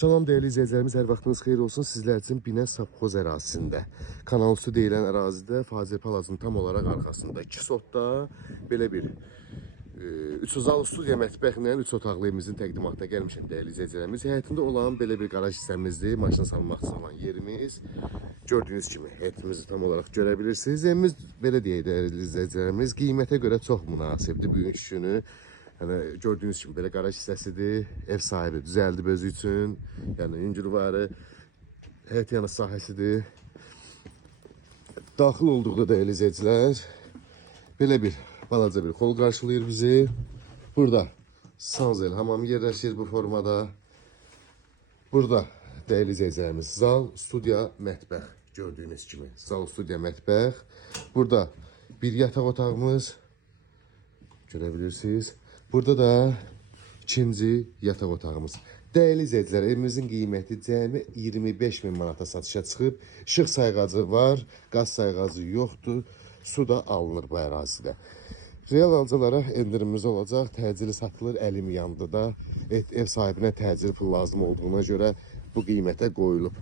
Salam değerli izləyicilərimiz, hər vaxtınız xeyir olsun. Sizlər üçün Binə Savxoz ərazisində, Kanal Üstü deyilən ərazidə Fazil Palazın tam olaraq arxasında 2 sotda belə bir 3 otalı studiya mətbəxlə 3 otaqlı evimizin təqdimatına gəlmişəm değerli izləyicilərimiz. Həyətində olan belə bir qaraj hissəmizdir, maşın salmaq üçün olan yerimiz. Gördüyünüz kimi həyətimizi tam olaraq görə bilirsiniz. Evimiz belə deyək değerli izləyicilərimiz, qiymətə görə çox münasibdir bugünkü günü. Yəni gördüyünüz kimi belə qaraj hissəsidir. Ev sahibi düzəldib özü üçün. Yəni yüngülvarı həyət yanı sahəsidir. Daxil olduqda değerli izləyicilər, belə bir balaca bir xol qarşılayır bizi. Burada sanzel hamam yerləşir bu formada. Burada değerli izləyicilərimiz zal, studiya, mətbəx. Gördüyünüz kimi zal, studiya, mətbəx. Burada bir yataq otağımız görə bilirsiniz. Burada da ikinci yataq otağımız. Değerli izləyicilər, evimizin qiyməti cəmi 25.000 manata satışa çıxıb. İşıq sayğacı var, qaz sayğacı yoxdur. Su da alınır bu ərazidə. Real alıcılara endirimimiz olacaq. Təcili satılır, əlim yandı da. Ev sahibinə təcil pul lazım olduğuna görə bu qiymətə qoyulub.